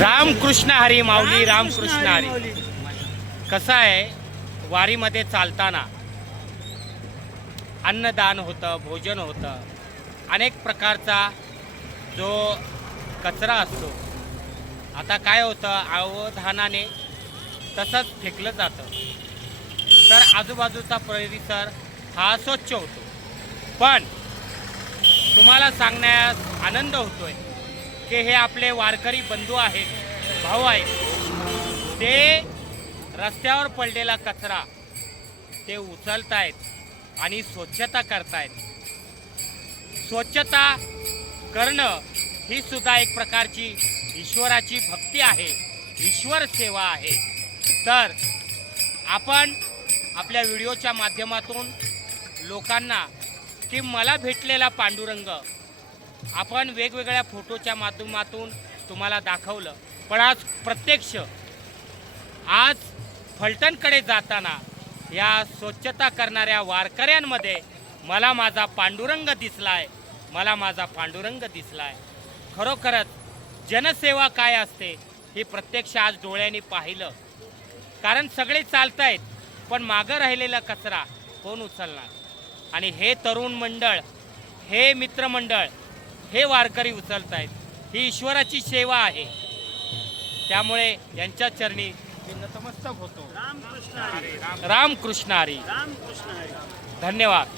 रामकृष्ण हरी माऊली रामकृष्ण हरी कसं आहे वारीमध्ये चालताना अन्नदान होतं भोजन होतं. अनेक प्रकारचा जो कचरा असतो आता काय होतं अवधानाने तसंच फेकलं जातं. तर आजूबाजूचा परिसर हा स्वच्छ होतो. पण तुम्हाला सांगण्यास आनंद होतोय. की हे आपले वारकरी बंधू आहेत भाऊ आहेत. ते रस्त्यावर पडलेला कचरा ते उचलत आहेत आणि स्वच्छता करतायत. स्वच्छता करणं ही सुद्धा एक प्रकारची ईश्वराची भक्ती आहे ईश्वर सेवा आहे. तर आपण आपल्या व्हिडिओच्या माध्यमातून लोकांना की मला भेटलेला पांडुरंग आपण वेगवेगळ्या फोटोच्या माध्यमातून तुम्हाला दाखवलं. पण आज प्रत्यक्ष आज फलटणकडे जाताना या स्वच्छता करणाऱ्या वारकऱ्यांमध्ये मला माझा पांडुरंग दिसलाय. मला माझा पांडुरंग दिसलाय. खरोखरच जनसेवा काय असते हे प्रत्यक्ष आज डोळ्यांनी पाहिलं. कारण सगळे चालतायत पण मागं राहिलेला कचरा कोण उचलणार? आणि हे तरुण मंडळ हे मित्रमंडळ हे वारकरी उचलतायत. ही ईश्वराची सेवा आहे. त्यामुळे यांच्या चरणी नतमस्तक होतो. रामकृष्ण हरी. रामकृष्ण हरी. रामकृष्ण हरी. धन्यवाद.